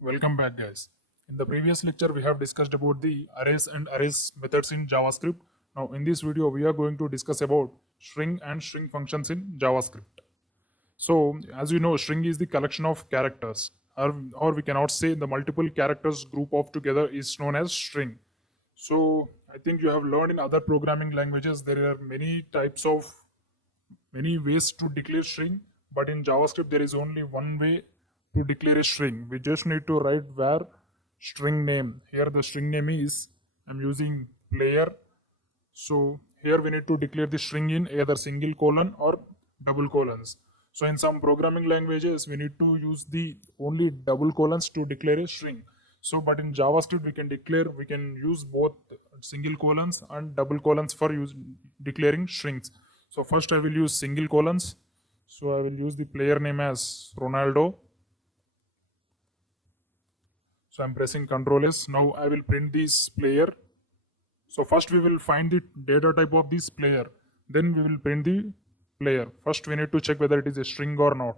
Welcome back, guys. In the previous lecture, we have discussed about the arrays and arrays methods in JavaScript. Now, in this video, we are going to discuss about string and string functions in JavaScript. So, as you know, string is the collection of characters, or we cannot say the multiple characters group of together is known as string. So, I think you have learned in other programming languages there are many ways to declare string, but in JavaScript there is only one way to declare a string. We just need to write where string name. Here the string name is, I'm using player. So here we need to declare the string in either single colon or double colons. So in some programming languages we need to use the only double colons to declare a string. So but in JavaScript we can use both single colons and double colons for declaring strings. So first I will use single colons. So I will use the player name as Ronaldo. So I'm pressing Ctrl S. Now I will print this player. So first we will find the data type of this player. Then we will print the player. First we need to check whether it is a string or not.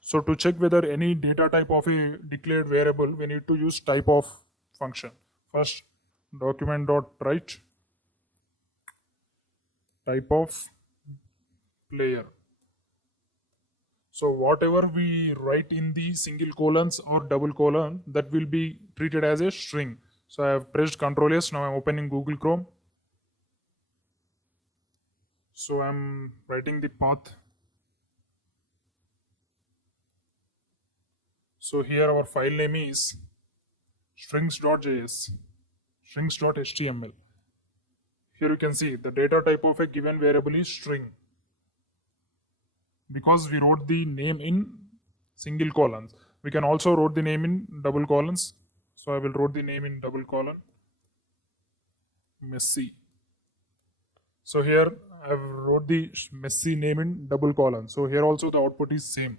So to check whether any data type of a declared variable, we need to use type of function. First document.write type of player. So whatever we write in the single colons or double colon, that will be treated as a string. So I have pressed Ctrl S. Now I'm opening Google Chrome. So I'm writing the path. So here our file name is strings.js, strings.html. Here you can see the data type of a given variable is string, because we wrote the name in single colons. We can also wrote the name in double colons. So I will wrote the name in double colon, Messi. So here I have wrote the Messi name in double colon. So here also the output is same.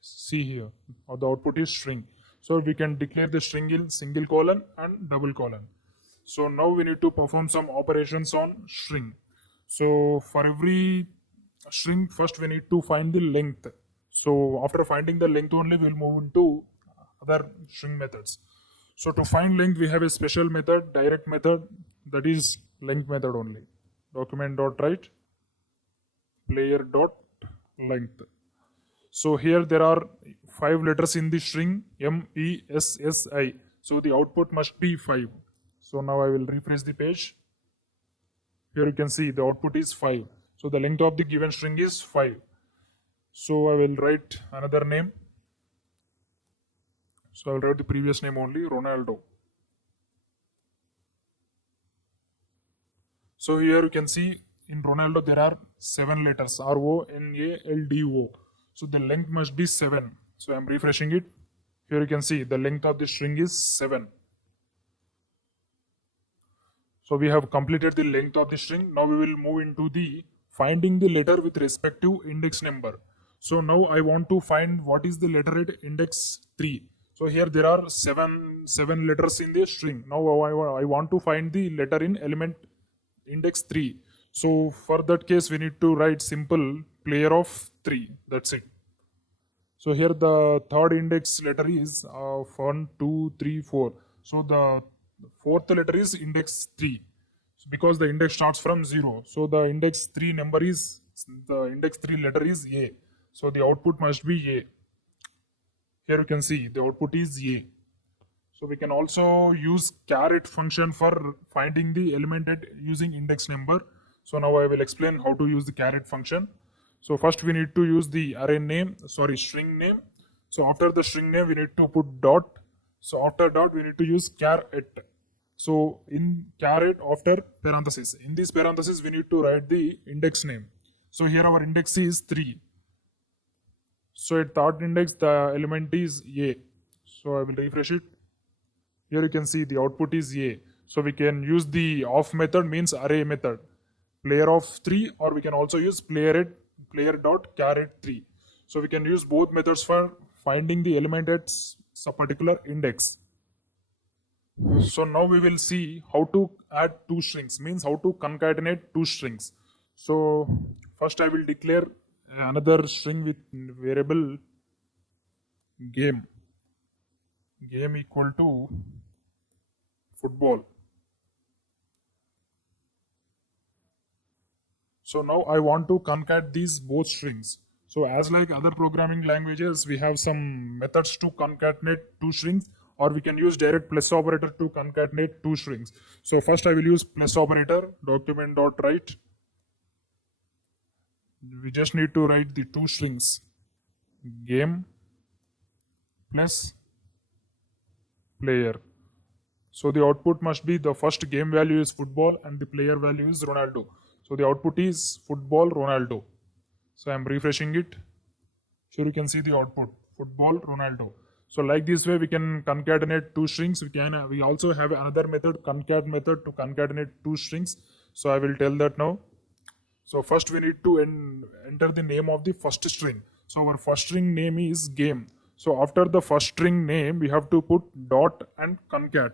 See here, or the output is string. So we can declare the string in single colon and double colon. So now we need to perform some operations on string. So for every string, first we need to find the length. So after finding the length only, we'll move into other string methods. So to find length, we have a special method, direct method, that is length method only. Document.write player.length. So here there are 5 letters in the string MESSI. So the output must be 5. So now I will refresh the page. Here you can see the output is 5. So the length of the given string is 5. So I will write another name. So I will write the previous name only, Ronaldo. So here you can see in Ronaldo there are 7 letters, RONALDO. So the length must be 7. So I'm refreshing it. Here you can see the length of the string is 7. So we have completed the length of the string. Now we will move into the finding the letter with respect to index number. So now I want to find what is the letter at index 3. So here there are seven letters in the string. Now I want to find the letter in element index 3. So for that case we need to write simple player of 3. That's it. So here the third index letter is 1, 2, 3, 4. So the fourth letter is index 3. So because the index starts from 0. So the index 3 letter is A. So the output must be A. Here you can see the output is A. So we can also use caret function for finding the element at using index number. So now I will explain how to use the caret function. So first we need to use the string name. So after the string name we need to put dot. So after dot we need to use caret. So in caret after parenthesis. In this parenthesis we need to write the index name. So here our index is 3. So at third index the element is A. So I will refresh it. Here you can see the output is A. So we can use the of method, means array method, player of 3, or we can also use player.caret3. So we can use both methods for finding the element at a particular index. So now we will see how to add 2 strings, means how to concatenate 2 strings. So first I will declare another string with variable game. game equal to football. So now I want to concat these both strings. So as like other programming languages, we have some methods to concatenate two strings, or we can use direct plus operator to concatenate two strings. So first I will use plus operator, document.write. We just need to write the two strings, game plus player. So the output must be the first game value is football and the player value is Ronaldo. So the output is football Ronaldo. So I am refreshing it. Sure, you can see the output football Ronaldo. So like this way we can concatenate two strings. We also have another method, concat method, to concatenate two strings. So I will tell that now. So first we need to enter the name of the first string. So our first string name is game. So after the first string name we have to put dot and concat.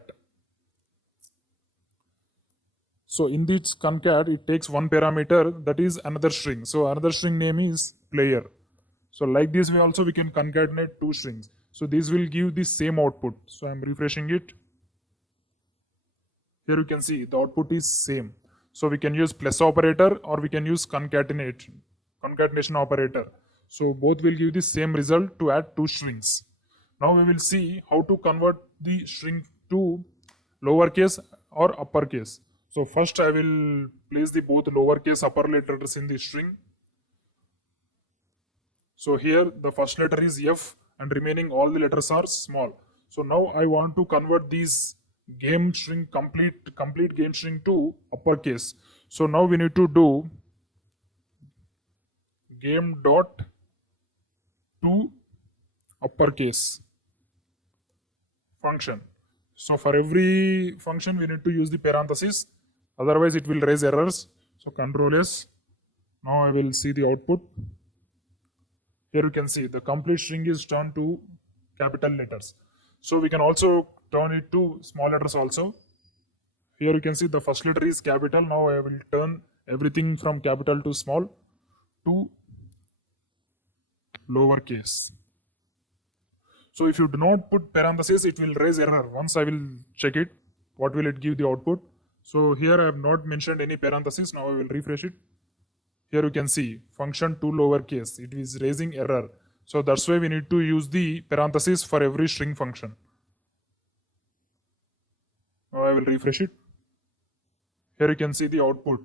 So in this concat it takes one parameter, that is another string. So another string name is player. So like this way also we can concatenate two strings. So this will give the same output. So I am refreshing it. Here you can see the output is same. So we can use plus operator or we can use concatenation operator. So both will give the same result to add two strings. Now we will see how to convert the string to lowercase or uppercase. So first I will place the both lowercase upper letters in the string. So here the first letter is F and remaining all the letters are small. So now I want to convert these game string, complete game string to uppercase. So now we need to do game dot to uppercase function. So for every function we need to use the parenthesis, otherwise it will raise errors. So Control S. Now I will see the output. Here you can see the complete string is turned to capital letters. So we can also turn it to small letters also. Here you can see the first letter is capital. Now I will turn everything from capital to small to lowercase. So if you do not put parentheses, it will raise error. Once I will check it, what will it give the output? So here I have not mentioned any parentheses. Now I will refresh it. Here you can see function to lowercase. It is raising error. So that's why we need to use the parentheses for every string function. Now I will refresh it. Here you can see the output.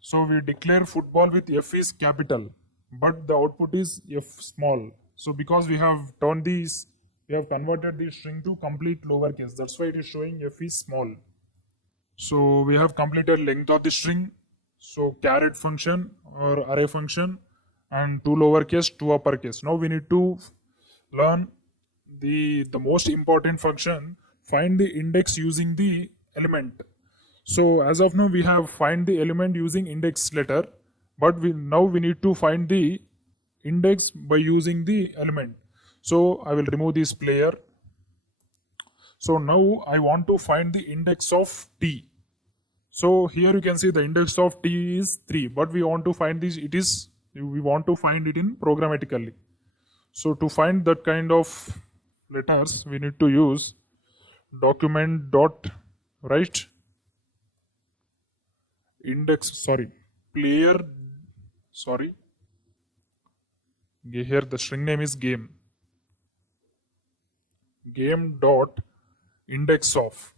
So we declare football with F is capital, but the output is F small. So because we have turned these, we have converted this string to complete lowercase. That's why it is showing F is small. So we have completed length of the string. So caret function or array function and two lowercase, two uppercase. Now we need to learn the most important function, find the index using the element. So as of now we have find the element using index letter, but now we need to find the index by using the element. So I will remove this player. So now I want to find the index of t. So here you can see the index of t is 3, but we want to find this, we want to find it in programmatically. So to find that kind of letters, we need to use document.write player, here the string name is game dot index of.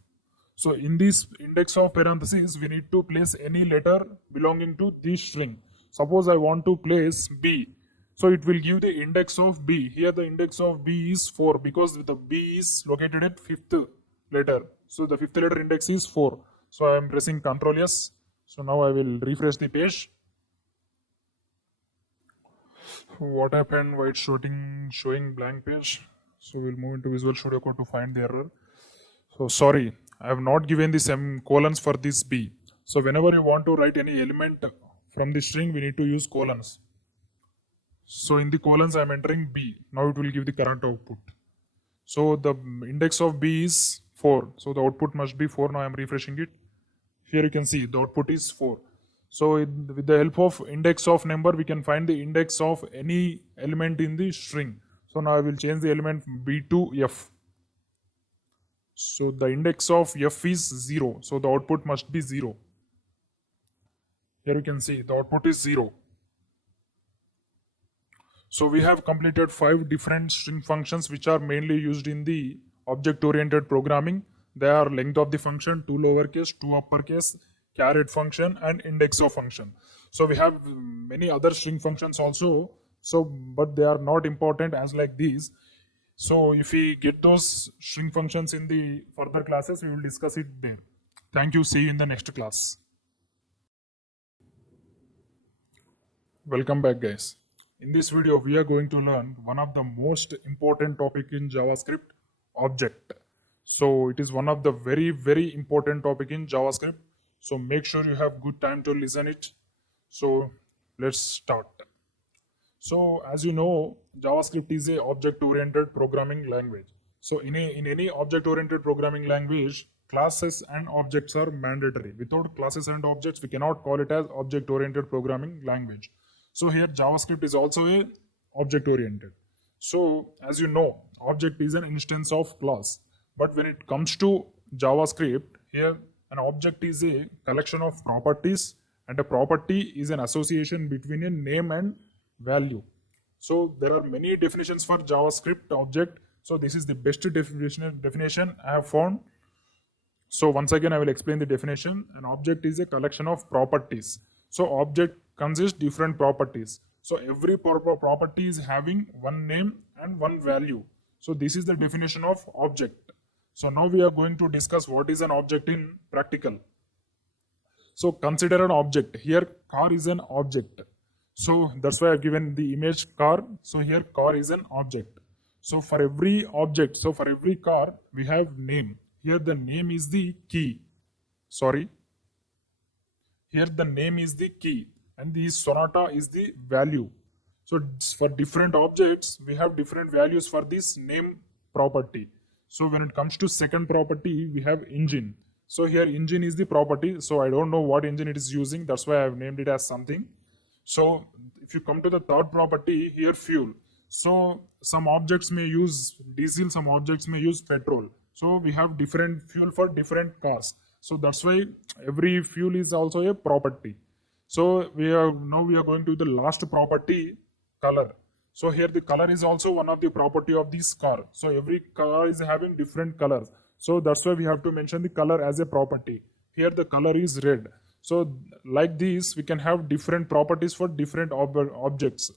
So in this index of parentheses, we need to place any letter belonging to this string. Suppose I want to place B. So it will give the index of B. Here the index of B is 4 because the B is located at 5th letter. So the 5th letter index is 4. So I am pressing Ctrl S. So now I will refresh the page. What happened? Why it's showing blank page? So we'll move into Visual Studio Code to find the error. So sorry, I have not given the semicolons for this B. So whenever you want to write any element from the string, we need to use colons. So in the colons, I am entering B. Now it will give the current output. So the index of B is 4. So the output must be 4. Now I am refreshing it. Here you can see the output is 4. So with the help of index of number, we can find the index of any element in the string. So now I will change the element B to F. So the index of f is 0. So the output must be 0. Here you can see the output is 0. So we have completed 5 different string functions which are mainly used in the object-oriented programming. They are length of the function, 2 lowercase, 2 uppercase, caret function, and index of function. So we have many other string functions also. So, but they are not important as like these. So if we get those string functions in the further classes, we will discuss it there. Thank you. See you in the next class. Welcome back, guys. In this video, we are going to learn one of the most important topic in JavaScript, object. So it is one of the very important topic in JavaScript. So make sure you have good time to listen it. So let's start. So as you know, JavaScript is a object-oriented programming language. So in any object-oriented programming language, classes and objects are mandatory. Without classes and objects, we cannot call it as object-oriented programming language. So here JavaScript is also a object-oriented. So as you know, object is an instance of class. But when it comes to JavaScript, here an object is a collection of properties, and a property is an association between a name and value. So there are many definitions for JavaScript object. So this is the best definition I have found. So once again, I will explain the definition. An object is a collection of properties. So object consists different properties. So every property is having one name and one value. So this is the definition of object. So now we are going to discuss what is an object in practical. So consider an object. Here car is an object. So that's why I've given the image car. So here car is an object. So for every object, so for every car, we have name. Here the name is the key. Sorry. Here the name is the key and the sonata is the value. So for different objects, we have different values for this name property. So when it comes to second property, we have engine. So here engine is the property. So I don't know what engine it is using. That's why I've named it as something. So if you come to the third property, here fuel. So some objects may use diesel, some objects may use petrol. So we have different fuel for different cars. So that's why every fuel is also a property. So we are going to the last property, color. So here the color is also one of the property of this car. So every car is having different colors. So that's why we have to mention the color as a property. Here the color is red. So like this, we can have different properties for different objects.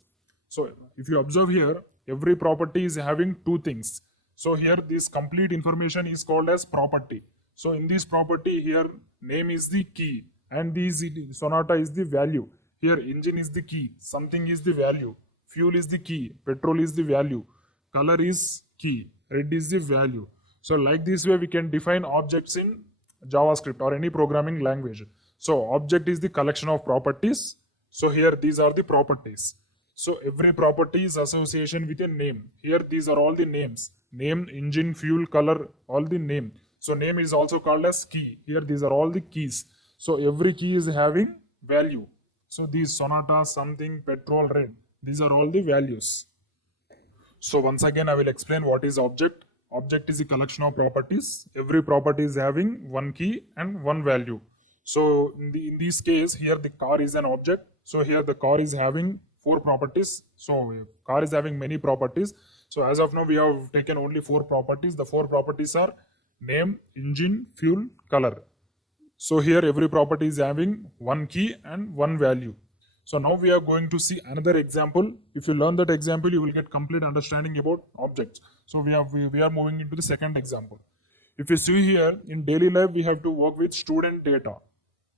So if you observe here, every property is having two things. So here this complete information is called as property. So in this property here, name is the key and this sonata is the value. Here engine is the key, something is the value, fuel is the key, petrol is the value, color is key, red is the value. So like this way we can define objects in JavaScript or any programming language. So object is the collection of properties. So here these are the properties. So every property is association with a name. Here these are all the names. Name, engine, fuel, color, all the name. So name is also called as key. Here these are all the keys. So every key is having value. So these sonata, something, petrol, red. These are all the values. So once again I will explain what is object. Object is a collection of properties. Every property is having one key and one value. So in this case, here the car is an object. So here the car is having 4 properties. So car is having many properties. So as of now, we have taken only 4 properties. The 4 properties are name, engine, fuel, color. So here every property is having one key and one value. So now we are going to see another example. If you learn that example, you will get complete understanding about objects. So we are moving into the second example. If you see here, in daily life, we have to work with student data.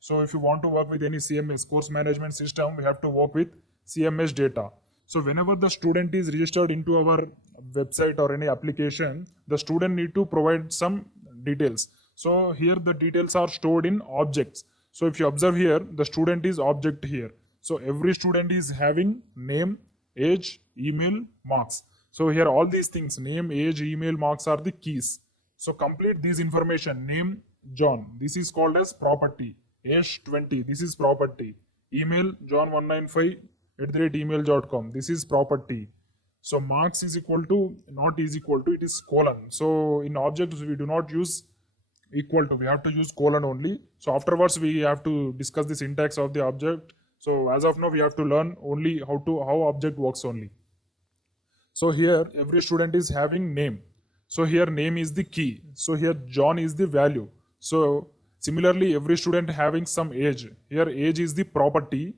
So if you want to work with any CMS, course management system, we have to work with CMS data. So whenever the student is registered into our website or any application, the student need to provide some details. So here the details are stored in objects. So if you observe here, the student is object here. So every student is having name, age, email, marks. So here all these things, name, age, email, marks are the keys. So complete these information, name, John, this is called as property. Age 20, this is property. Email, john195@email.com, this is property. So marks is equal to, not is equal to, it is colon. So in objects we do not use equal to, we have to use colon only. So afterwards we have to discuss the syntax of the object. So as of now we have to learn only how object works only. So here every student is having name. So here name is the key. So here John is the value. So similarly every student having some age. Here age is the property,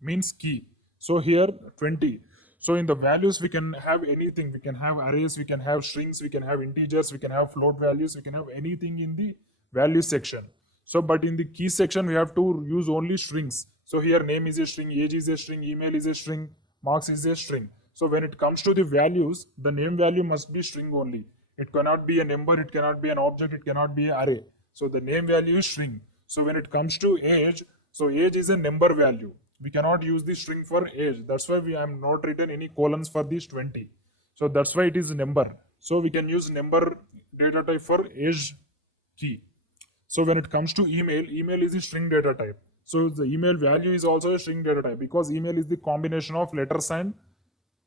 means key. So here 20. So in the values we can have anything. We can have arrays, we can have strings, we can have integers, we can have float values, we can have anything in the value section. So but in the key section we have to use only strings. So here name is a string, age is a string, email is a string, marks is a string. So when it comes to the values, the name value must be string only. It cannot be a number, it cannot be an object, it cannot be an array. So the name value is string. So when it comes to age, so age is a number value. We cannot use the string for age. That's why we have not written any colons for this 20. So that's why it is number. So we can use number data type for age key. So when it comes to email, email is a string data type. So the email value is also a string data type because email is the combination of letters and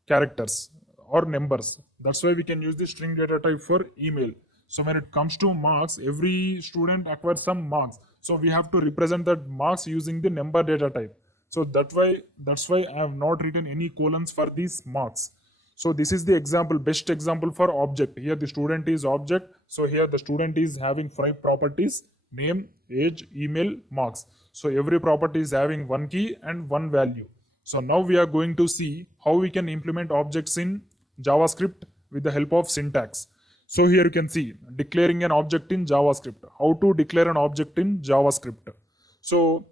characters or numbers. That's why we can use the string data type for email. So when it comes to marks, every student acquires some marks. So we have to represent that marks using the number data type. So that's why I have not written any colons for these marks. So this is the example, best example for object. Here the student is object. So here the student is having 5 properties: name, age, email, marks. So every property is having one key and one value. So now we are going to see how we can implement objects in JavaScript with the help of syntax. So here you can see declaring an object in JavaScript. How to declare an object in JavaScript. So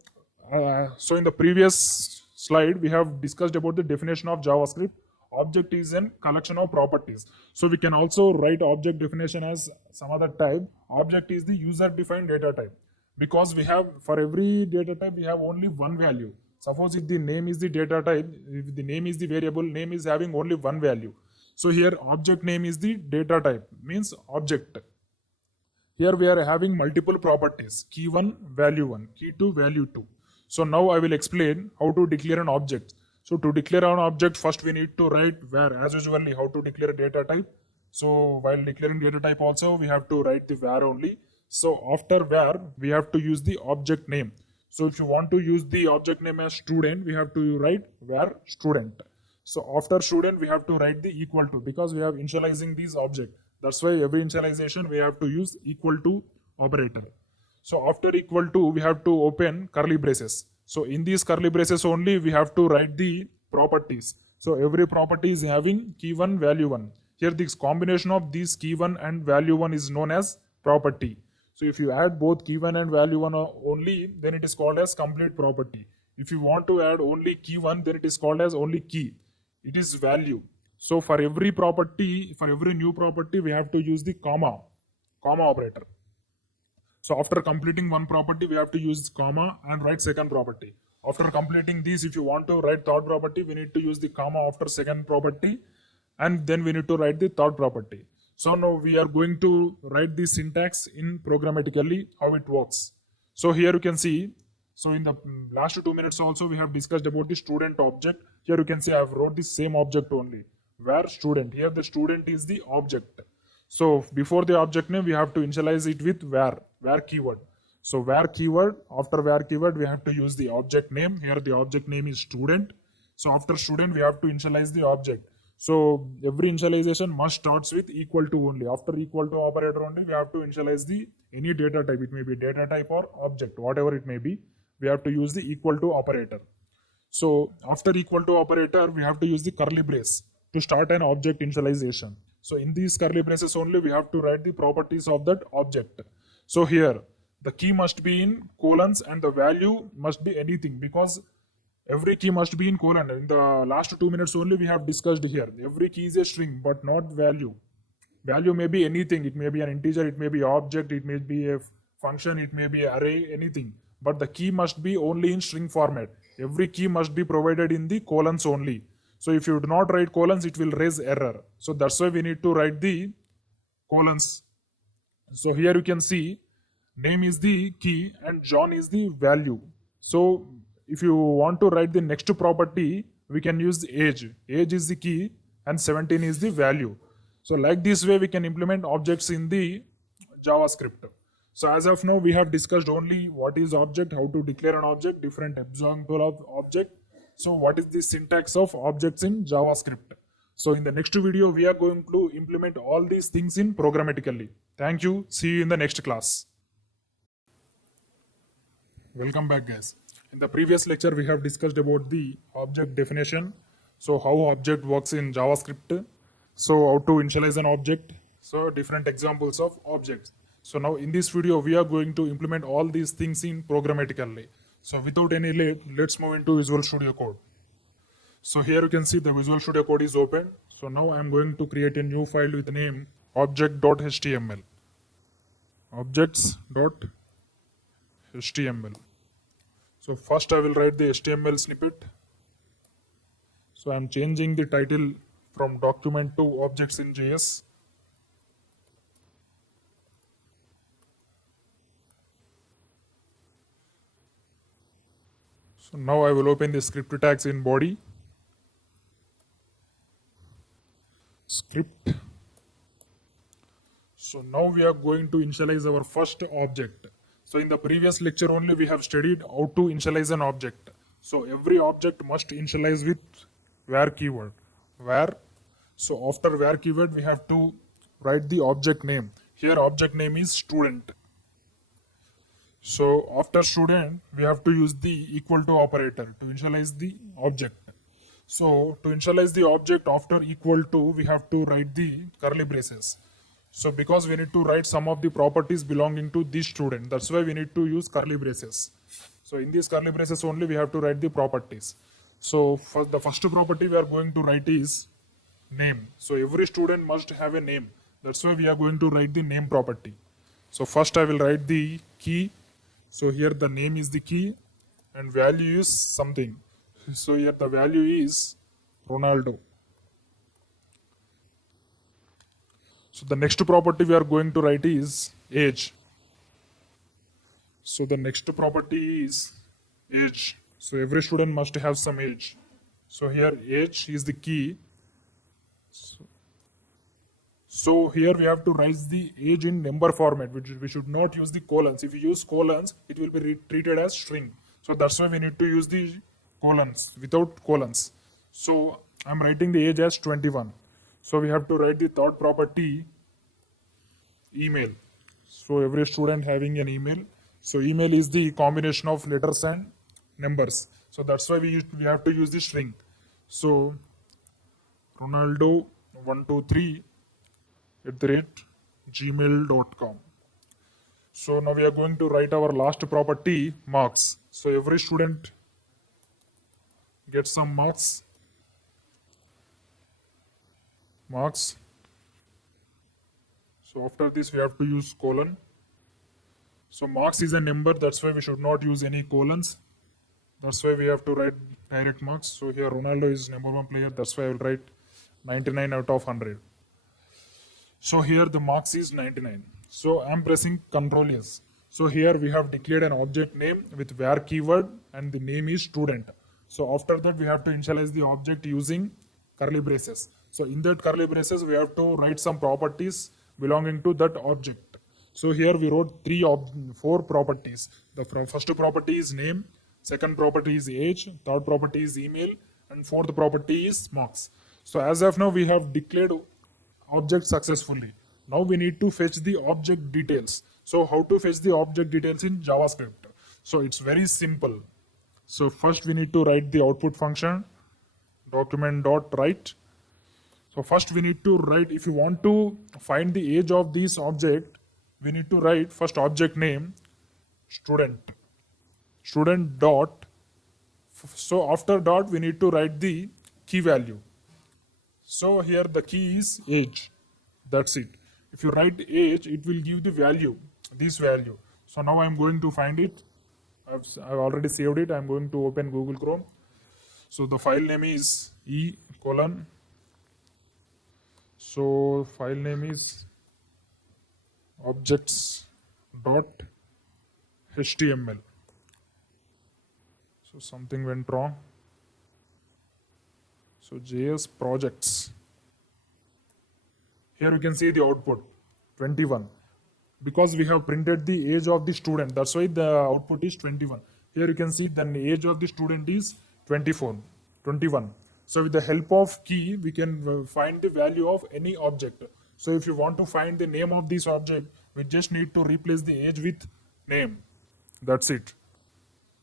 in the previous slide we have discussed about the definition of JavaScript. Object is a collection of properties. So we can also write object definition as some other type. Object is the user defined data type, because we have, for every data type we have only one value. Suppose if the name is the data type, if the name is the variable, name is having only one value. So here object name is the data type, means object. Here we are having multiple properties: key 1, value 1, key 2, value 2. So now I will explain how to declare an object. So to declare an object, first we need to write var, as usually how to declare a data type. So while declaring data type also we have to write the var only. So after var we have to use the object name. So if you want to use the object name as student, we have to write var student. So after student we have to write the equal to, because we have initializing these object. That's why every initialization we have to use equal to operator. So after equal to we have to open curly braces. So in these curly braces only we have to write the properties. So every property is having key 1, value 1. Here this combination of these key 1 and value 1 is known as property. So if you add both key 1 and value 1 only, then it is called as complete property. If you want to add only key 1, then it is called as only key. It is value. So for every property, for every new property, we have to use the comma operator. So after completing one property, we have to use comma and write second property. After completing these, if you want to write third property, we need to use the comma after second property, and then we need to write the third property. So now we are going to write the syntax in programmatically how it works. So here you can see, so in the last 2 minutes also we have discussed about the student object. Here you can see I have wrote the same object only, where student. Here the student is the object. So before the object name we have to initialize it with var keyword. So var keyword, after var keyword we have to use the object name. Here the object name is student. So after student we have to initialize the object. So every initialization must starts with equal to only. After equal to operator only we have to initialize the any data type. It may be data type or object, whatever it may be. We have to use the equal to operator. So after equal to operator we have to use the curly brace to start an object initialization. So in these curly braces only we have to write the properties of that object. So here the key must be in colons and the value must be anything, because every key must be in colon. In the last 2 minutes only we have discussed here. Every key is a string but not value. Value may be anything. It may be an integer, it may be object, it may be a function, it may be an array, anything. But the key must be only in string format. Every key must be provided in the colons only. So if you do not write colons, it will raise error. So that's why we need to write the colons. So here you can see name is the key and John is the value. So if you want to write the next property, we can use age. Age is the key, and 17 is the value. So like this way we can implement objects in the JavaScript. So as of now we have discussed only what is object, how to declare an object, different example of object. So what is the syntax of objects in JavaScript? So in the next video we are going to implement all these things in programmatically. Thank you. See you in the next class. Welcome back guys. In the previous lecture we have discussed about the object definition. So how object works in JavaScript. So how to initialize an object. So different examples of objects. So now in this video we are going to implement all these things in programmatically. So without any delay, let's move into Visual Studio Code. So here you can see the Visual Studio Code is open. So now I am going to create a new file with the name object.html. Objects.html. So first I will write the HTML snippet. So I am changing the title from document to objects in JS. So now I will open the script tags in body. Script. So now we are going to initialize our first object. So in the previous lecture only we have studied how to initialize an object. So every object must initialize with where keyword. Where. So after where keyword we have to write the object name. Here object name is student. So after student we have to use the equal to operator to initialize the object. So to initialize the object after equal to we have to write the curly braces. So because we need to write some of the properties belonging to this student, that's why we need to use curly braces. So in these curly braces only we have to write the properties. So for the first property we are going to write is name. So every student must have a name. That's why we are going to write the name property. So first I will write the key. So here the name is the key and value is something. So here the value is Ronaldo. So the next property we are going to write is age. So the next property is age. So every student must have some age. So here age is the key. So here we have to write the age in number format, which we should not use the colons. If you use colons, it will be treated as string. So that's why we need to use the colons without colons. So I'm writing the age as 21. So we have to write the third property email. So every student having an email. So email is the combination of letters and numbers. So that's why we have to use the string. So Ronaldo 123 @gmail.com. So now we are going to write our last property marks. So every student gets some marks. So after this we have to use colon. So marks is a number, that's why we should not use any colons. That's why we have to write direct marks. So here Ronaldo is number one player, that's why I will write 99 out of 100. So here the marks is 99. So I'm pressing Ctrl S. So here we have declared an object name with where keyword and the name is student. So after that we have to initialize the object using curly braces. So in that curly braces we have to write some properties belonging to that object. So here we wrote four properties. The first property is name, second property is age, third property is email, and fourth property is marks. So as of now we have declared object successfully. Now we need to fetch the object details. So how to fetch the object details in JavaScript? So it's very simple. So first we need to write the output function document.write. So first we need to write, if you want to find the age of this object, we need to write first object name student dot. So after dot we need to write the key value. So here the key is age. That's it. If you write age, it will give the value, this value. So now I'm going to find it. I've already saved it. I'm going to open Google Chrome. So the file name is e colon. So file name is objects.html. So something went wrong. So JS projects. Here you can see the output 21 because we have printed the age of the student. That's why the output is 21. Here you can see the age of the student is 24, 21. So with the help of key, we can find the value of any object. So if you want to find the name of this object, we just need to replace the age with name. That's it.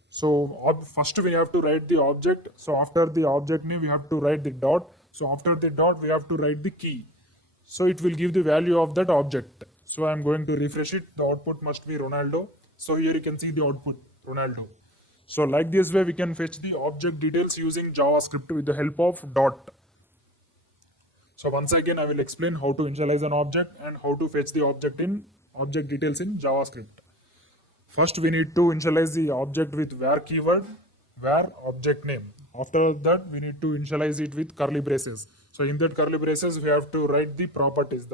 So first we have to write the object. So after the object name, we have to write the dot. So after the dot, we have to write the key. So it will give the value of that object. So I'm going to refresh it. The output must be Ronaldo. So here you can see the output Ronaldo. So like this way, we can fetch the object details using JavaScript with the help of dot. So once again, I will explain how to initialize an object and how to fetch the object details in JavaScript. First, we need to initialize the object with var keyword, var object name. After that, we need to initialize it with curly braces. So in that curly braces, we have to write the properties.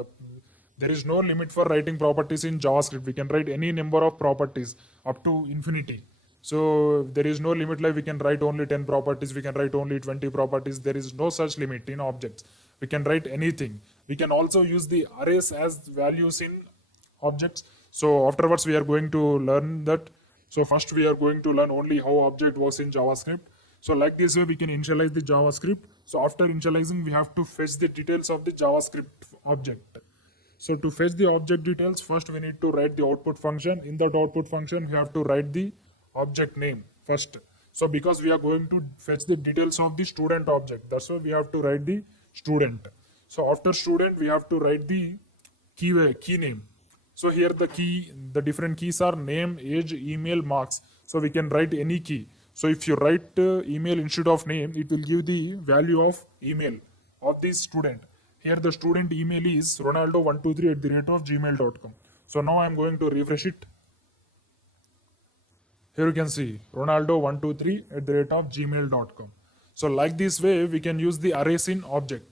There is no limit for writing properties in JavaScript. We can write any number of properties up to infinity. So there is no limit like we can write only 10 properties, we can write only 20 properties. There is no such limit in objects. We can write anything. We can also use the arrays as values in objects. So afterwards we are going to learn that. So first we are going to learn only how object works in JavaScript. So like this way we can initialize the JavaScript. So after initializing we have to fetch the details of the JavaScript object. So to fetch the object details, first we need to write the output function. In that output function we have to write the object name first. So because we are going to fetch the details of the student object, that's why we have to write the student. So after student we have to write the key name. So here the different keys are name, age, email, marks. So we can write any key. So if you write email instead of name, it will give the value of email of this student. Here the student email is ronaldo123@gmail.com. So now I'm going to refresh it. Here you can see ronaldo123@gmail.com. So like this way, we can use the arrays in object.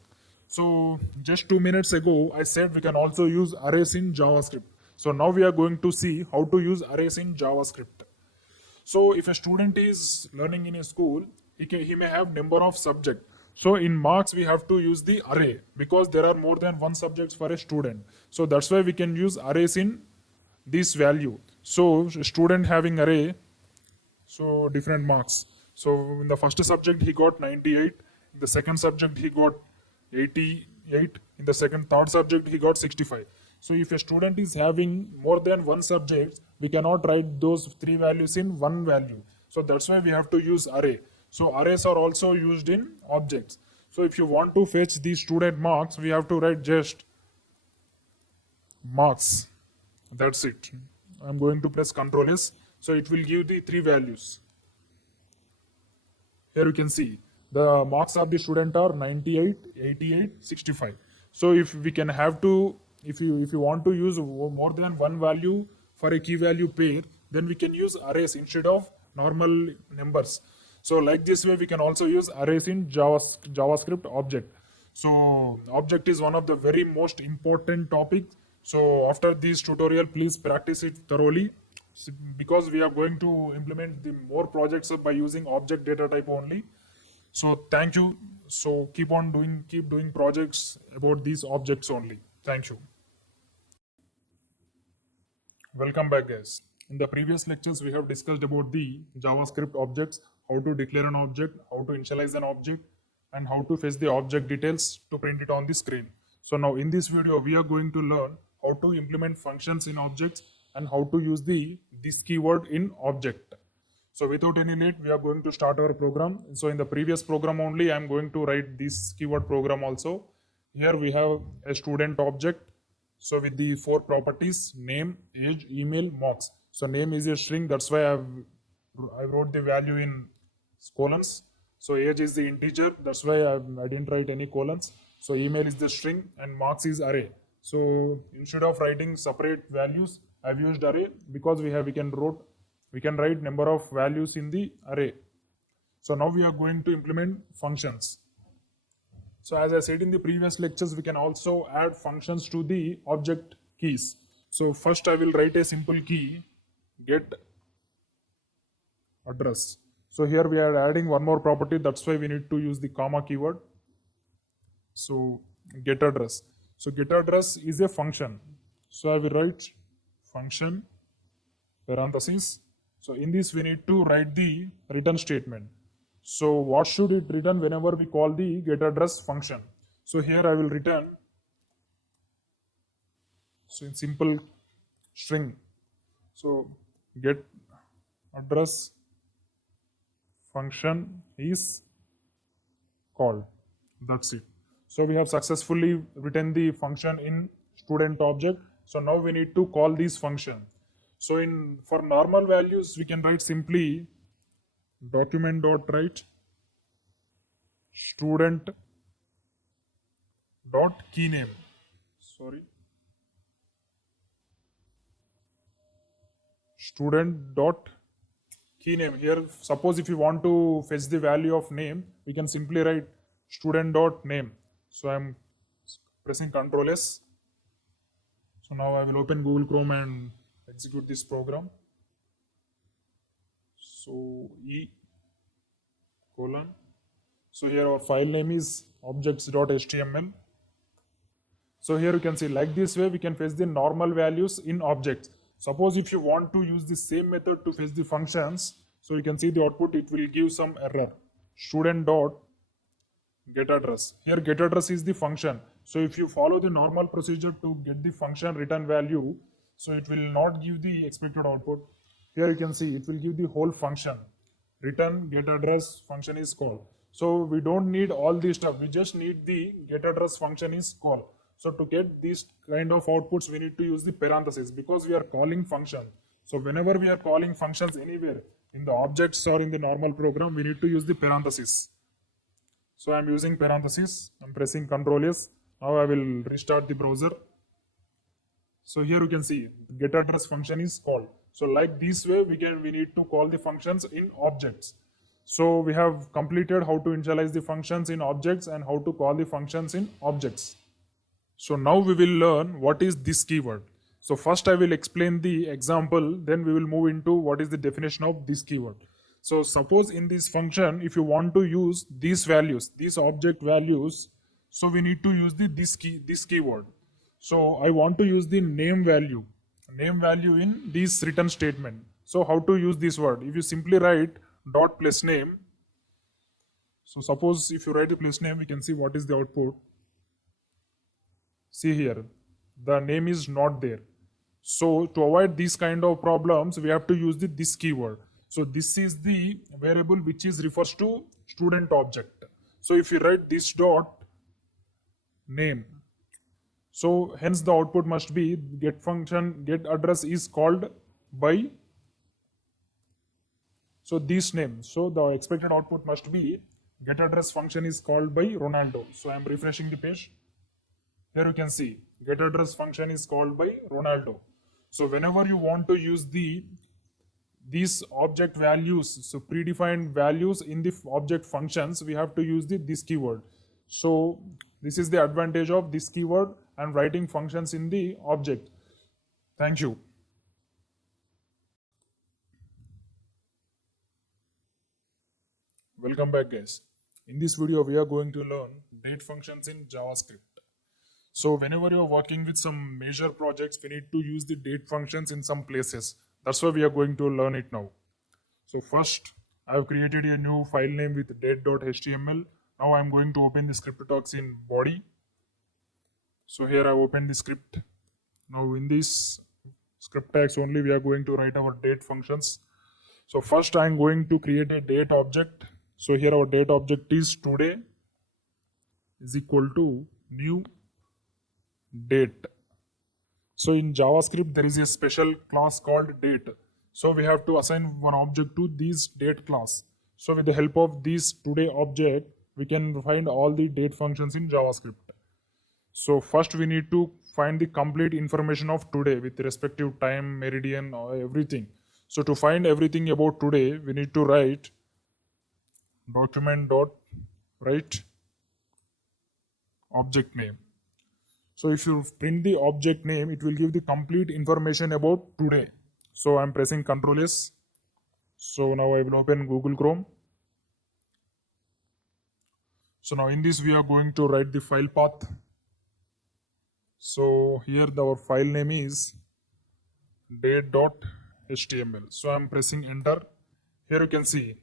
So just 2 minutes ago, I said we can also use arrays in JavaScript. So now we are going to see how to use arrays in JavaScript. So if a student is learning in a school, he may have number of subject. So in marks, we have to use the array because there are more than one subjects for a student. So that's why we can use arrays in this value. So student having array, so different marks. So in the first subject he got 98, in the second subject he got 88, in the third subject he got 65. So if a student is having more than one subject, we cannot write those three values in one value. So that's why we have to use array. So arrays are also used in objects. So if you want to fetch the student marks, we have to write just marks. That's it. I'm going to press Ctrl S. So it will give the three values. Here you can see the marks of the student are 98, 88, 65. So if we can have to, if you want to use more than one value for a key value pair, then we can use arrays instead of normal numbers. So like this way, we can also use arrays in JavaScript object. So object is one of the very most important topics. So after this tutorial, please practice it thoroughly because we are going to implement the more projects by using object data type only. So thank you. So keep doing projects about these objects only. Thank you. Welcome back, guys. In the previous lectures, we have discussed about the JavaScript objects, how to declare an object, how to initialize an object, and how to fetch the object details to print it on the screen. So now in this video, we are going to learn how to implement functions in objects and how to use this keyword in object. So without any late, we are going to start our program. So in the previous program only, I am going to write this keyword program also. Here we have a student object. So with the four properties, name, age, email, marks. So name is a string. That's why I wrote the value in colons. So age is the integer. That's why I didn't write any colons. So email is the string and marks is array. So instead of writing separate values, I've used array because we can write number of values in the array. So now we are going to implement functions. So as I said in the previous lectures, we can also add functions to the object keys. So first I will write a simple key, get address. So here we are adding one more property. That's why we need to use the comma keyword. So get address. So get address is a function. So I will write function parenthesis. So in this we need to write the return statement. So what should it return whenever we call the get address function? So here I will return, so in simple string, so get address function is called. That's it. So we have successfully written the function in student object. So now we need to call this function. So in for normal values we can write simply document dot write student dot key name. Sorry, student dot key name. Here suppose if you want to fetch the value of name, we can simply write student dot name. So I'm pressing Ctrl S. So now I will open Google Chrome and execute this program. So E colon. So here our file name is objects.html. So here you can see like this way we can fetch the normal values in objects. Suppose if you want to use the same method to fetch the functions, so you can see the output, it will give some error. Student dot get address. Here get address is the function. So if you follow the normal procedure to get the function return value, so it will not give the expected output. Here you can see it will give the whole function. Return get address function is called. So we don't need all this stuff. We just need the get address function is called. So to get these kind of outputs, we need to use the parentheses because we are calling function. So whenever we are calling functions anywhere in the objects or in the normal program, we need to use the parentheses. So I'm using parentheses. I'm pressing Ctrl S. Now I will restart the browser. So here you can see get address function is called. So like this way we need to call the functions in objects. So we have completed how to initialize the functions in objects and how to call the functions in objects. So now we will learn what is this keyword. So first I will explain the example, then we will move into what is the definition of this keyword. So suppose in this function, if you want to use these values, these object values, so we need to use this keyword. So I want to use the name value in this return statement. So how to use this word? If you simply write dot plus name, so suppose if you write the plus name, we can see what is the output. See here, the name is not there. So to avoid these kind of problems, we have to use this keyword. So this is the variable which is refers to student object. So if you write this dot name, so hence the output must be get function get address is called by, so this name. So the expected output must be get address function is called by Ronaldo. So I am refreshing the page. Here you can see get address function is called by Ronaldo. So whenever you want to use these object values, so predefined values in the object functions, we have to use this keyword. So this is the advantage of this keyword and writing functions in the object. Thank you. Welcome back, guys. In this video, we are going to learn date functions in JavaScript. So whenever you are working with some major projects, we need to use the date functions in some places. That's why we are going to learn it now. So first, I have created a new file name with date.html. Now I am going to open the script talks in body. So here I open the script. Now in this script tags only, we are going to write our date functions. So first I am going to create a date object. So here our date object is today is equal to new date. So in JavaScript, there is a special class called date. So we have to assign one object to this date class. So with the help of this today object, we can find all the date functions in JavaScript. So first we need to find the complete information of today with respective time, meridian, or everything. So to find everything about today, we need to write document dot write object name. So if you print the object name, it will give the complete information about today. So I'm pressing Ctrl S. So now I will open Google Chrome. So now in this we are going to write the file path. So here our file name is date.html. So I'm pressing enter. Here you can see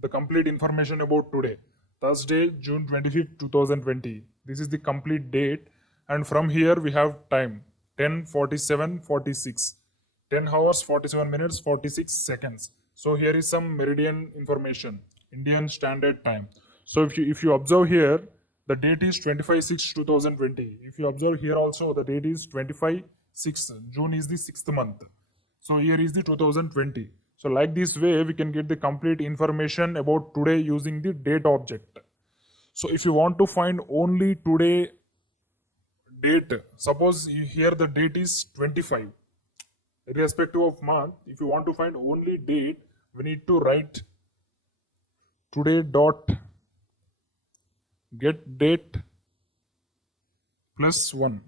the complete information about today, Thursday, June 25th, 2020. This is the complete date, and from here we have time 10:47:46, 10 hours 47 minutes 46 seconds. So here is some meridian information, Indian Standard Time. So if you observe here, the date is 25/6/2020. If you observe here also, the date is 25/6. June is the 6th month. So here is the 2020. So like this way, we can get the complete information about today using the date object. So if you want to find only today date, suppose here the date is 25, irrespective of month. If you want to find only date, we need to write today dot get date plus 1,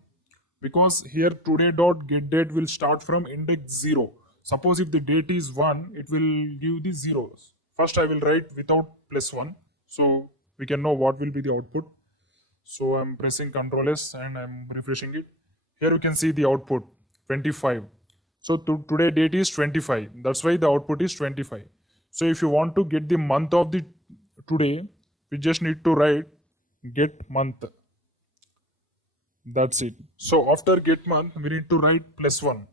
because here today dot get date will start from index 0. Suppose if the date is 1, it will give the zeros. First I will write without plus 1, so we can know what will be the output. So I'm pressing Ctrl S and I'm refreshing it. Here you can see the output 25. So today date is 25. That's why the output is 25. So if you want to get the month of the today, we just need to write get month. That's it. So after get month, we need to write plus 1.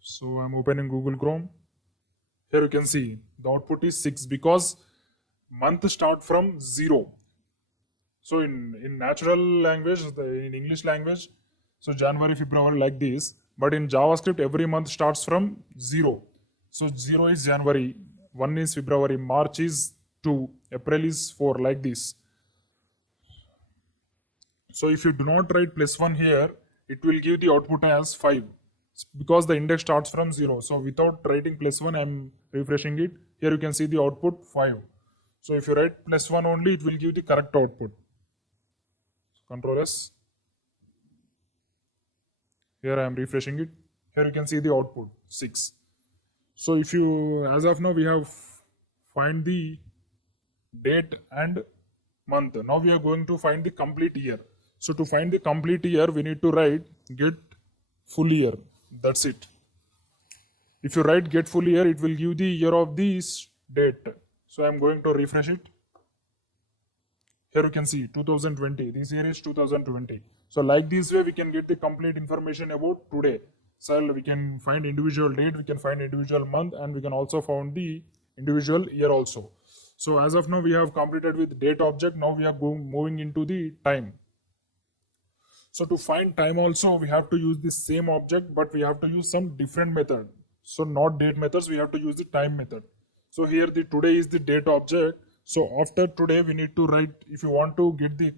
So I'm opening Google Chrome. Here you can see the output is 6 because month start from 0. So in natural language, in English language, so January, February like this. But in JavaScript, every month starts from 0. So 0 is January, 1 is February, March is 2, April is 4, like this. So if you do not write plus 1 here, it will give the output as 5 because the index starts from 0. So without writing plus 1, I'm refreshing it. Here you can see the output 5. So if you write plus 1 only, it will give the correct output. Ctrl S. Here I am refreshing it. Here you can see the output 6. So if you, as of now, we have find the date and month. Now we are going to find the complete year. So to find the complete year, we need to write get full year. That's it. If you write get full year, it will give the year of this date. So I'm going to refresh it. Here you can see 2020. This year is 2020. So like this way, we can get the complete information about today. So we can find individual date, we can find individual month, and we can also find the individual year also. So as of now, we have completed with date object. Now we are moving into the time. So to find time also, we have to use the same object, but we have to use some different method. So not date methods, we have to use the time method. So here the today is the date object. So after today, we need to write, if you want to get the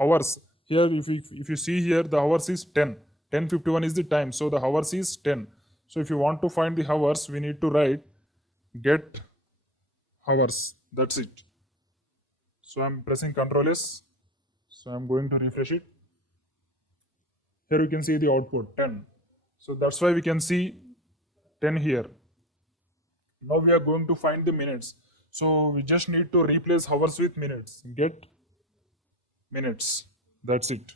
hours, here if you see here, the hours is 10. 10:51 is the time. So the hours is 10. So if you want to find the hours, we need to write get hours. That's it. So I'm pressing Ctrl S. So I'm going to refresh it. Here you can see the output 10. So that's why we can see 10 here. Now we are going to find the minutes. So we just need to replace hours with minutes. Get minutes. That's it.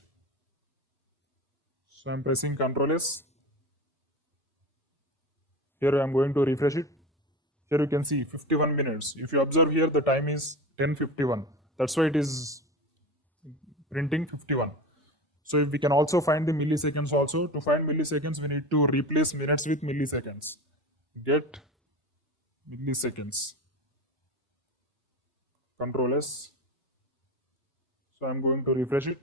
So I'm pressing Ctrl S. Here I am going to refresh it. Here you can see 51 minutes. If you observe here, the time is 10:51. That's why it is printing 51. So we can also find the milliseconds also. To find milliseconds, we need to replace minutes with milliseconds. Get milliseconds. Ctrl S. So I'm going to refresh it.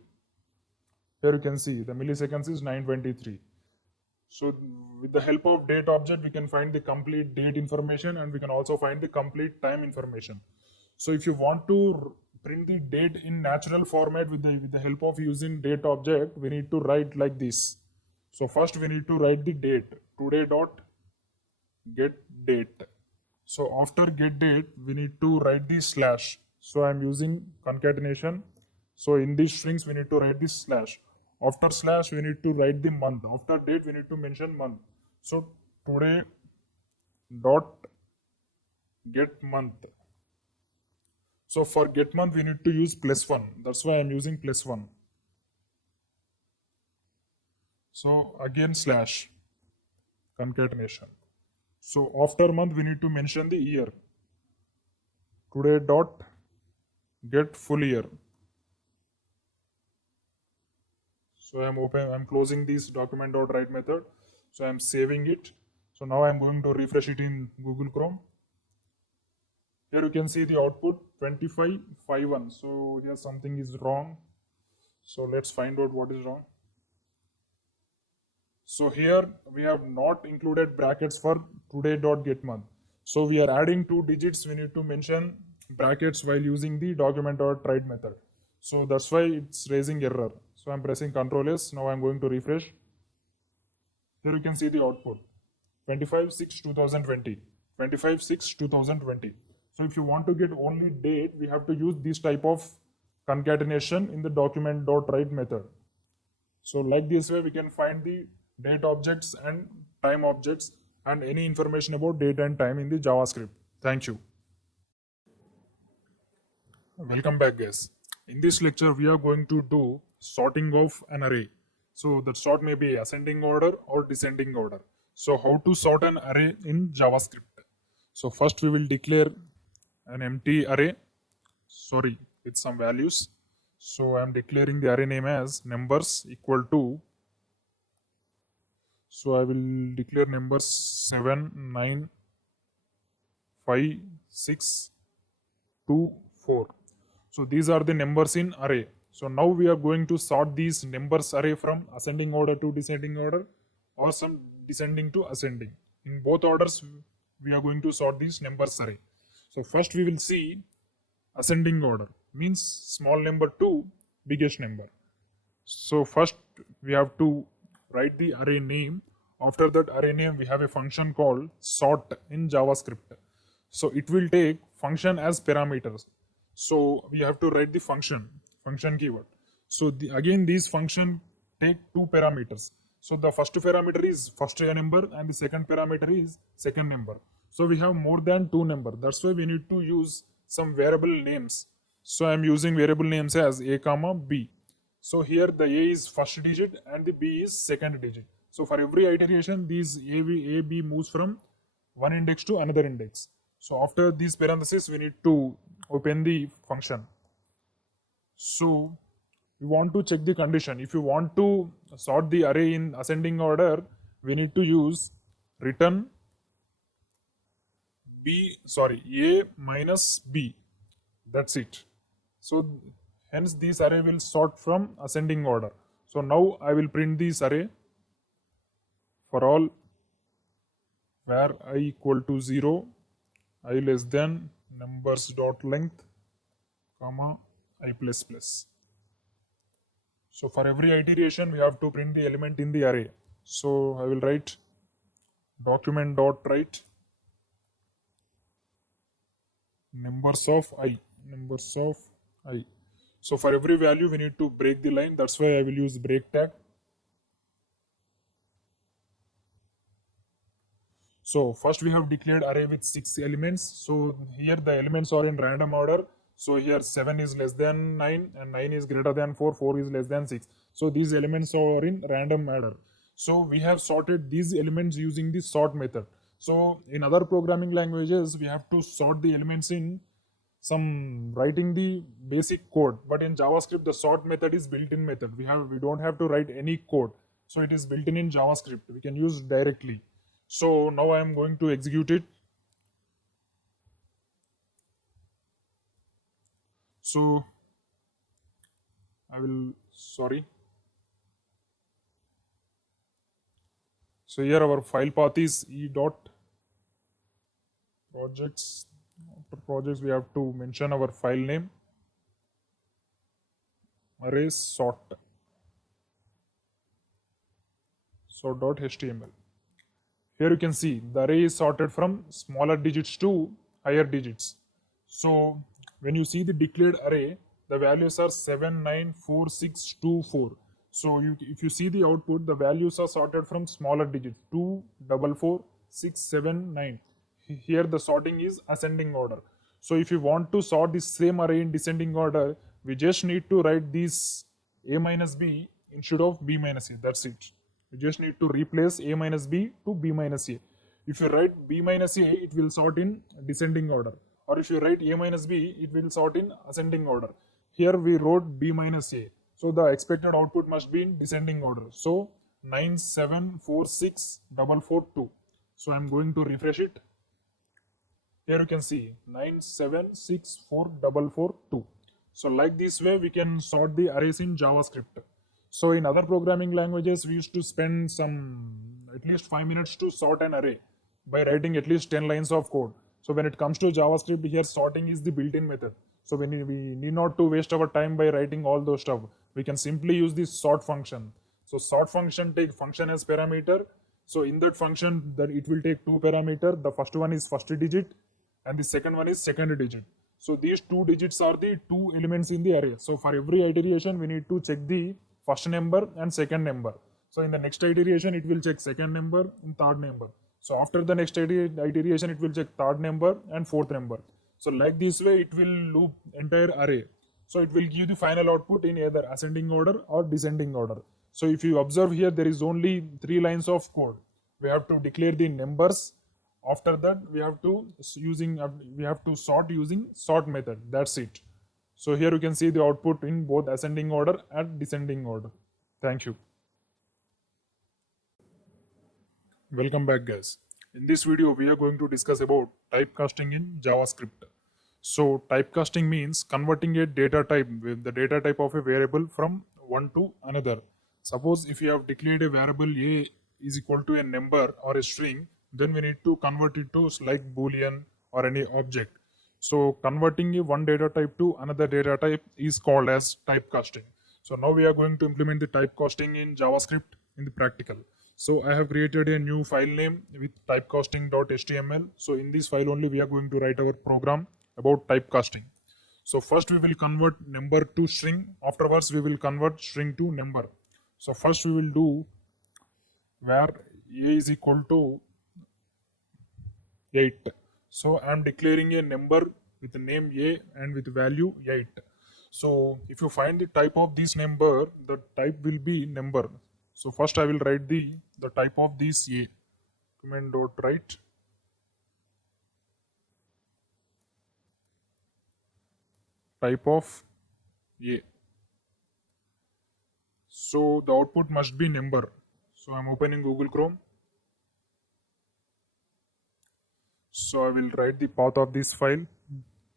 Here you can see the milliseconds is 923. So with the help of date object, we can find the complete date information, and we can also find the complete time information. So if you want to print the date in natural format with the help of using date object, we need to write like this. So first we need to write the date, today dot get date. So after get date, we need to write the slash. So I'm using concatenation. So in these strings, we need to write this slash. After slash, we need to write the month. After date, we need to mention month. So today dot get month. So for get month, we need to use +1. That's why I'm using +1. So again slash concatenation. So after month we need to mention the year. Today dot get full year. So I'm closing this document.write method. So I'm saving it. So now I'm going to refresh it in Google Chrome. Here you can see the output 2551. So here something is wrong. So let's find out what is wrong. So here we have not included brackets for today.getMonth. So we are adding 2 digits. We need to mention brackets while using the document.write method. So that's why it's raising error. So I'm pressing Ctrl S. Now I'm going to refresh. Here you can see the output 25/6/2020. 25/6/2020. So if you want to get only date, we have to use this type of concatenation in the document.write method. So like this way, we can find the date objects and time objects and any information about date and time in the JavaScript. Thank you. Welcome back, guys. In this lecture, we are going to do sorting of an array. So the sort may be ascending order or descending order. So how to sort an array in JavaScript? So first we will declare an empty array, with some values. So I am declaring the array name as numbers equal to, so I will declare numbers 7, 9, 5, 6, 2, 4. So these are the numbers in array. So now we are going to sort these numbers array from ascending order to descending order or some descending to ascending. In both orders, we are going to sort these numbers array. So first we will see ascending order, means small number to biggest number. So first we have to write the array name. After that array name, we have a function called sort in JavaScript. So it will take function as parameters. So we have to write the function keyword. So again, these function take 2 parameters. So the first parameter is first number and the second parameter is second number. So we have more than 2 number. That's why we need to use some variable names. So I'm using variable names as a comma b. So here the a is first digit and the b is second digit. So for every iteration, these a, b moves from one index to another index. So after these parentheses, we need to open the function. So we want to check the condition. If you want to sort the array in ascending order, we need to use return a minus b. That's it. So hence this array will sort from ascending order. So now I will print this array for all where I equal to 0, I less than numbers dot length, comma I plus plus. So for every iteration, we have to print the element in the array. So I will write document dot write numbers of I. So for every value, we need to break the line. That's why I will use break tag. So first we have declared array with 6 elements. So here the elements are in random order. So here 7 is less than 9 and 9 is greater than 4, 4 is less than 6. So these elements are in random order. So we have sorted these elements using the sort method. So in other programming languages, we have to sort the elements in some writing the basic code. But in JavaScript, the sort method is built-in method. We don't have to write any code. So it is built in JavaScript. We can use directly. So now I am going to execute it. So So here our file path is e.projects. After projects, we have to mention our file name. Array sort.html. Here you can see the array is sorted from smaller digits to higher digits. So when you see the declared array, the values are 7, 9, 4, 6, 2, 4. So if you see the output, the values are sorted from smaller digits 2, 4, 4, 6, 7, 9. Here the sorting is ascending order. So if you want to sort the same array in descending order, we just need to write this a minus b instead of b minus a. That's it. You just need to replace a minus b to b minus a. If you write b minus a, it will sort in descending order. Or if you write a minus b, it will sort in ascending order. Here we wrote b minus a. So the expected output must be in descending order. So 9746442. So I'm going to refresh it. Here you can see 9764442. So like this way we can sort the arrays in JavaScript. So in other programming languages we used to spend at least 5 minutes to sort an array by writing at least 10 lines of code. So when it comes to JavaScript, here sorting is the built-in method. So we need not to waste our time by writing all those stuff. We can simply use this sort function. So sort function take function as parameter. So in that function, that it will take two parameter. The first one is first digit and the second one is second digit. So these two digits are the two elements in the array. So for every iteration, we need to check the first number and second number. So in the next iteration, it will check second number and third number. So after the next iteration, it will check third number and fourth number. So like this way, it will loop entire array. So it will give the final output in either ascending order or descending order. So if you observe here, there is only 3 lines of code. We have to declare the numbers. After that, we have to sort using sort method. That's it. So here you can see the output in both ascending order and descending order. Thank you. Welcome back, guys. In this video, we are going to discuss about typecasting in JavaScript. So typecasting means converting a data type with the data type of a variable from one to another. Suppose if you have declared a variable a is equal to a number or a string, then we need to convert it to like boolean or any object. So converting one data type to another data type is called as typecasting. So now we are going to implement the typecasting in JavaScript in the practical. So I have created a new file name with typecasting.html. So in this file only we are going to write our program about typecasting. So first we will convert number to string. Afterwards we will convert string to number. So first we will do where a is equal to 8. So I am declaring a number with the name a and with value 8. So if you find the type of this number, the type will be number. So first I will write the type of this a. Command dot write type of a. So the output must be number. So I'm opening Google Chrome. So I will write the path of this file.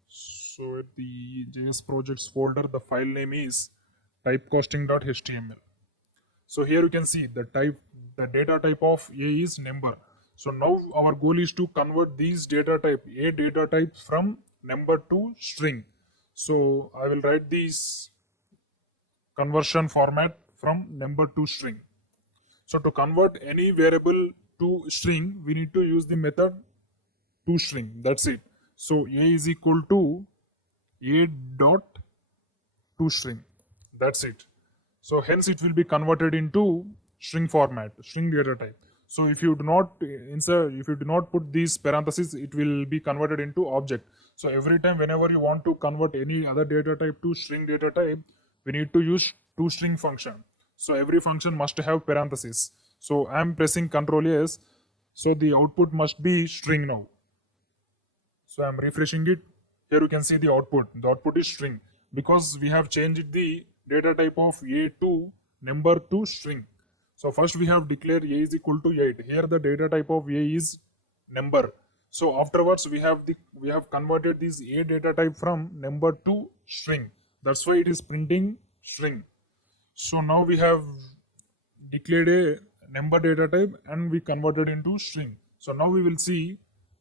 So at the JS projects folder, the file name is typecasting.html. So here you can see the data type of a is number. So now our goal is to convert these data type from number to string. So I will write this conversion format from number to string. So to convert any variable to string, we need to use the method toString. That's it. So a is equal to a dot toString. That's it. So hence it will be converted into string format, string data type. So if you do not put these parentheses, it will be converted into object. So every time whenever you want to convert any other data type to string data type, we need to use toString function. So every function must have parentheses. So I am pressing Ctrl S. So the output must be string now. So I am refreshing it. Here you can see the output. The output is string because we have changed the data type of a to number to string. So first we have declared a is equal to 8. Here the data type of a is number. So afterwards we have converted this a data type from number to string. That's why it is printing string. So now we have declared a number data type and we converted into string. So now we will see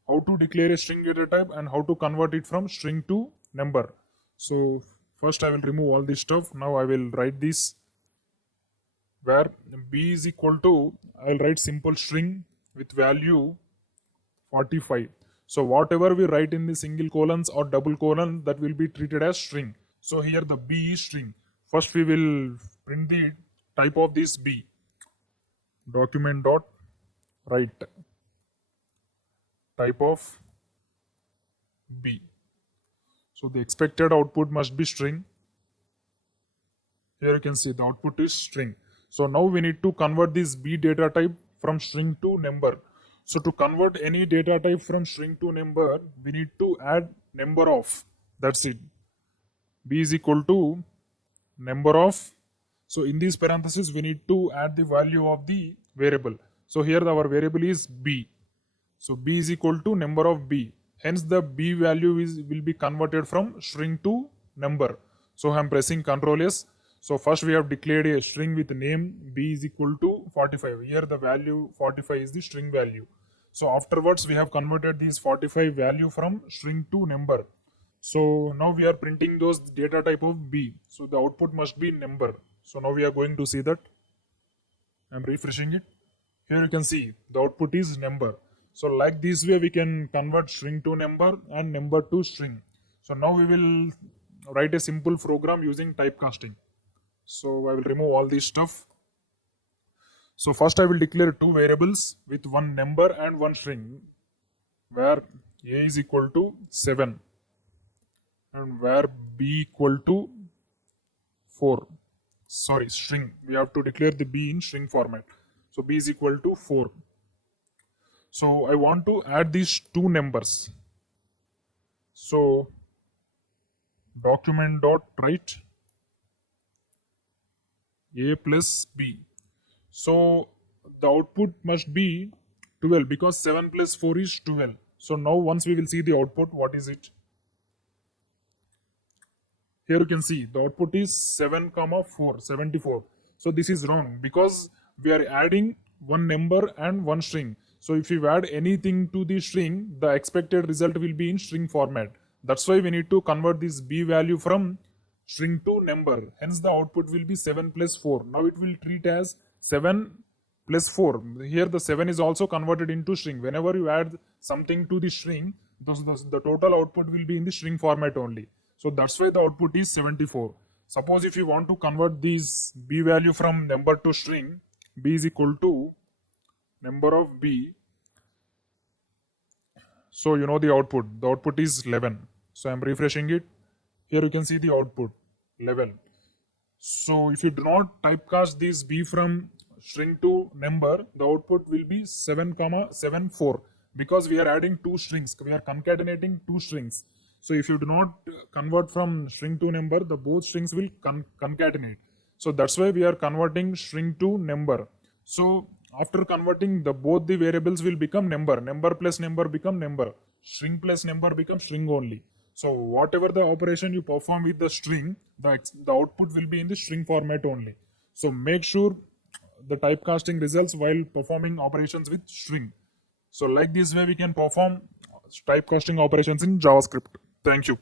how to declare a string data type and how to convert it from string to number. So first I will remove all this stuff. Now I will write this where b is equal to, I will write simple string with value 45. So whatever we write in the single colons or double colon, that will be treated as string. So here the b is string. First we will print the type of this b. Document dot write type of b. So the expected output must be string. Here you can see the output is string. So now we need to convert this B data type from string to number. So to convert any data type from string to number, we need to add number of. That's it. B is equal to number of. So in these parentheses, we need to add the value of the variable. So here our variable is B. So B is equal to number of B. Hence the B value will be converted from string to number. So I am pressing Ctrl S. So first we have declared a string with name B is equal to 45. Here the value 45 is the string value. So afterwards we have converted this 45 value from string to number. So now we are printing those data type of B. So the output must be number. So now we are going to see that. I'm refreshing it. Here you can see the output is number. So like this way we can convert string to number and number to string. So now we will write a simple program using typecasting. So I will remove all this stuff. So first I will declare two variables with one number and one string, where A is equal to 7 and where B equal to 4. Sorry, string. We have to declare the B in string format. So B is equal to 4. So I want to add these two numbers. So document.write A plus B. So the output must be 12 because 7 plus 4 is 12. So now once we will see the output, what is it? Here you can see the output is 7, 4, 74. So this is wrong because we are adding one number and one string. So if you add anything to the string, the expected result will be in string format. That's why we need to convert this B value from string to number. Hence the output will be 7 plus 4. Now it will treat as 7 plus 4. Here the 7 is also converted into string. Whenever you add something to the string, the total output will be in the string format only. So that's why the output is 74. Suppose if you want to convert this B value from number to string, B is equal to number of B. So you know the output. The output is 11. So I'm refreshing it. Here you can see the output 11. So if you do not typecast this B from string to number, the output will be 7, 74 because we are adding two strings. We are concatenating two strings. So if you do not convert from string to number, the both strings will concatenate. So that's why we are converting string to number. So after converting, both the variables will become number. Number plus number become number. String plus number becomes string only. So whatever the operation you perform with the string, the output will be in the string format only. So make sure the typecasting results while performing operations with string. So like this way we can perform typecasting operations in JavaScript. Thank you.